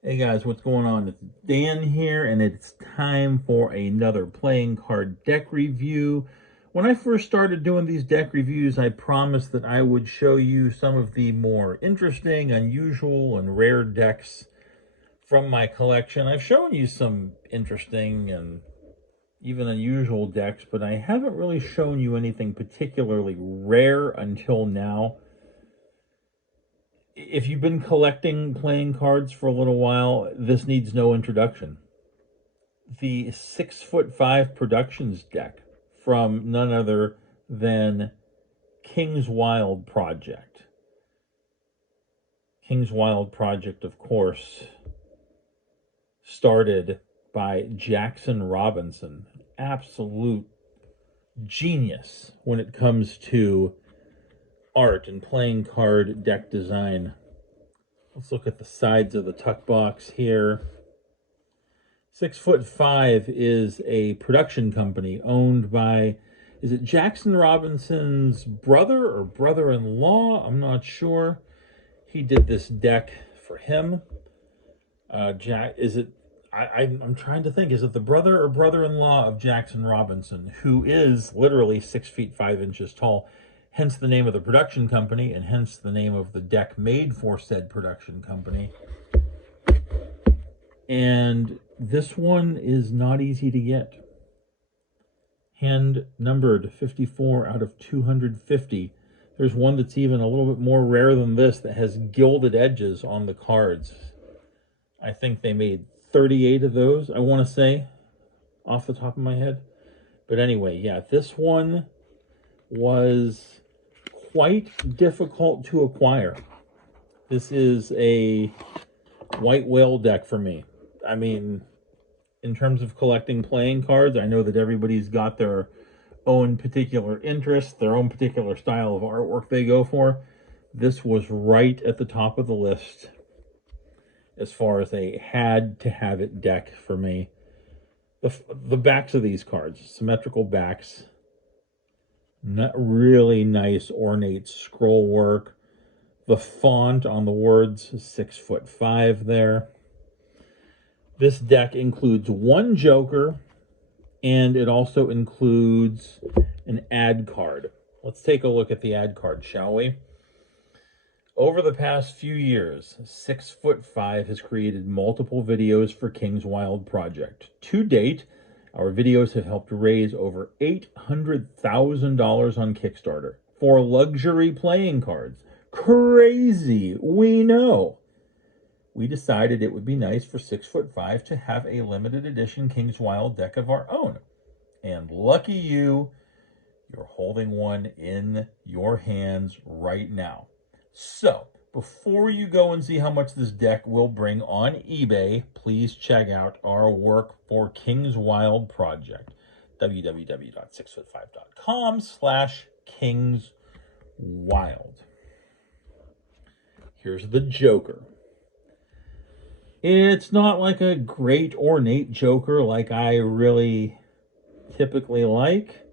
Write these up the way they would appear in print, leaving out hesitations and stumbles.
Hey guys, what's going on? It's Dan here, and it's time for another playing card deck review. When I first started doing these deck reviews, I promised that I would show you some of the more interesting, unusual, and rare decks from my collection. I've shown you some interesting and even unusual decks, but I haven't really shown you anything particularly rare until now. If you've been collecting playing cards for a little while, this needs no introduction. The 6'5" Productions deck from none other than King's Wild Project. King's Wild Project, of course, started by Jackson Robinson. Absolute genius when it comes to art and playing card deck design. Let's look at the sides of the tuck box here. 6'5" is a production company owned by, is it Jackson Robinson's brother or brother-in-law? I'm not sure. He did this deck for him. I'm trying to think, is it the brother or brother-in-law of Jackson Robinson, who is literally 6 feet 5 inches tall, hence the name of the production company, and hence the name of the deck made for said production company. And this one is not easy to get. Hand numbered 54 out of 250. There's one that's even a little bit more rare than this that has gilded edges on the cards. I think they made 38 of those, I want to say, off the top of my head. But anyway, yeah, this one was quite difficult to acquire. This is a white whale deck for me. I mean, in terms of collecting playing cards, I know that everybody's got their own particular interest, their own particular style of artwork they go for. This was right at the top of the list as far as a had-to-have-it deck for me. The backs of these cards, symmetrical backs, not really nice ornate scroll work. The font on the words, 6'5" there. This deck includes one Joker, and it also includes an ad card. Let's take a look at the ad card, shall we? Over the past few years, 6'5" has created multiple videos for King's Wild Project. To date, our videos have helped raise over $800,000 on Kickstarter for luxury playing cards. Crazy, we know. We decided it would be nice for 6'5" to have a limited edition King's Wild deck of our own. And lucky you, you're holding one in your hands right now. So, before you go and see how much this deck will bring on eBay, please check out our work for King's Wild Project. www.6'5.com/kingswild. Here's the Joker. It's not like a great ornate Joker like I really typically like,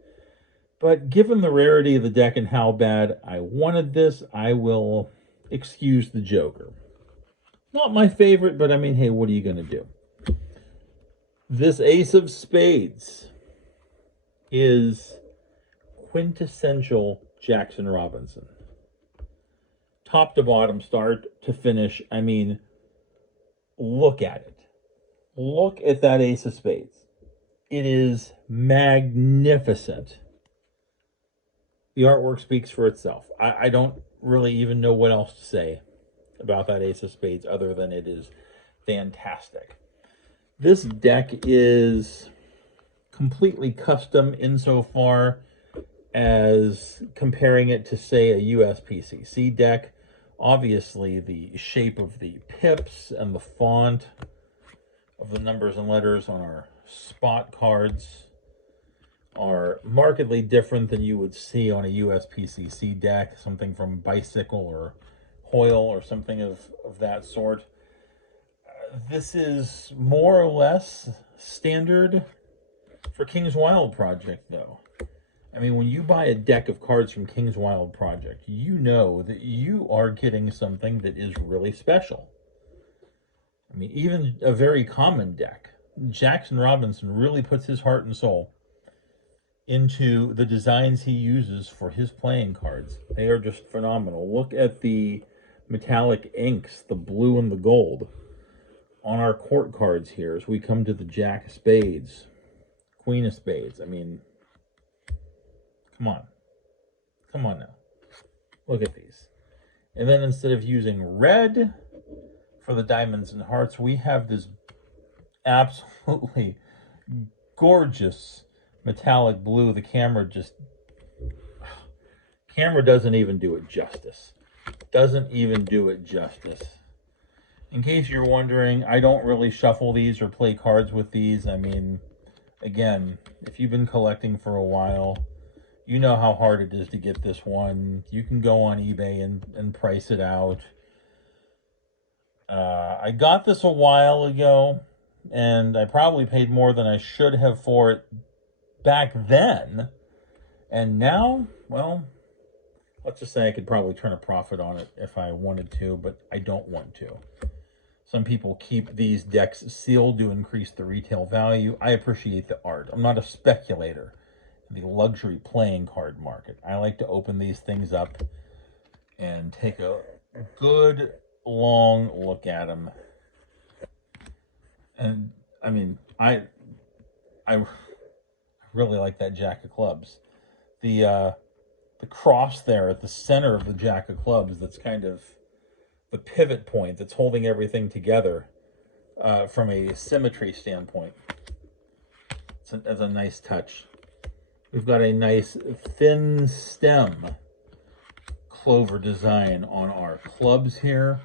but given the rarity of the deck and how bad I wanted this, I will excuse the Joker. Not my favorite, but I mean, hey, what are you going to do? This Ace of Spades is quintessential Jackson Robinson. Top to bottom, start to finish, I mean, look at it. Look at that Ace of Spades. It is magnificent. The artwork speaks for itself. I don't really even know what else to say about that Ace of Spades other than it is fantastic. This deck is completely custom insofar as comparing it to, say, a USPCC deck. Obviously, the shape of the pips and the font of the numbers and letters on our spot cards are markedly different than you would see on a USPCC deck, something from Bicycle or Hoyle or something of that sort. This is more or less standard for King's Wild Project, though. I mean, when you buy a deck of cards from King's Wild Project, you know that you are getting something that is really special. I mean, even a very common deck. Jackson Robinson really puts his heart and soul into the designs he uses for his playing cards. They are just phenomenal. Look at the metallic inks, the blue and the gold, on our court cards here as we come to the Jack of Spades, Queen of Spades. I mean, come on. Come on now. Look at these. And then instead of using red for the diamonds and hearts, we have this absolutely gorgeous metallic blue. The camera doesn't even do it justice. Doesn't even do it justice. In case you're wondering, I don't really shuffle these or play cards with these. I mean, again, if you've been collecting for a while, you know how hard it is to get this one. You can go on eBay and price it out. I got this a while ago, and I probably paid more than I should have for it back then. And now, well, let's just say I could probably turn a profit on it if I wanted to, but I don't want to. Some people keep these decks sealed to increase the retail value. I appreciate the art. I'm not a speculator in the luxury playing card market. I like to open these things up and take a good long look at them. And I mean, I really like that Jack of Clubs. The cross there at the center of the Jack of Clubs, that's kind of the pivot point that's holding everything together from a symmetry standpoint. It's a nice touch. We've got a nice thin stem clover design on our clubs here.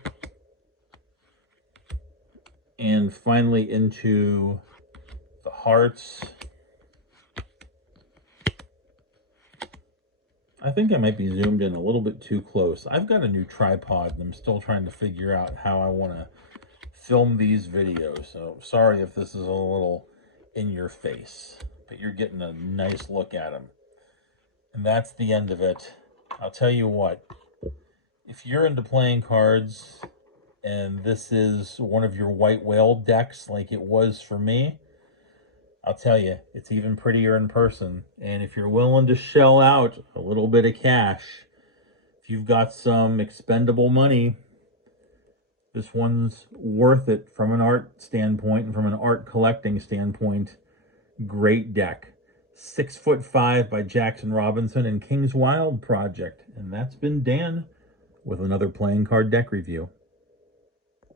And finally into the hearts. I think I might be zoomed in a little bit too close. I've got a new tripod and I'm still trying to figure out how I want to film these videos. So sorry if this is a little in your face, but you're getting a nice look at them. And that's the end of it. I'll tell you what, if you're into playing cards and this is one of your white whale decks like it was for me, I'll tell you, it's even prettier in person. And if you're willing to shell out a little bit of cash, if you've got some expendable money, this one's worth it from an art standpoint and from an art collecting standpoint. Great deck. 6'5" by Jackson Robinson and King's Wild Project. And that's been Dan with another playing card deck review.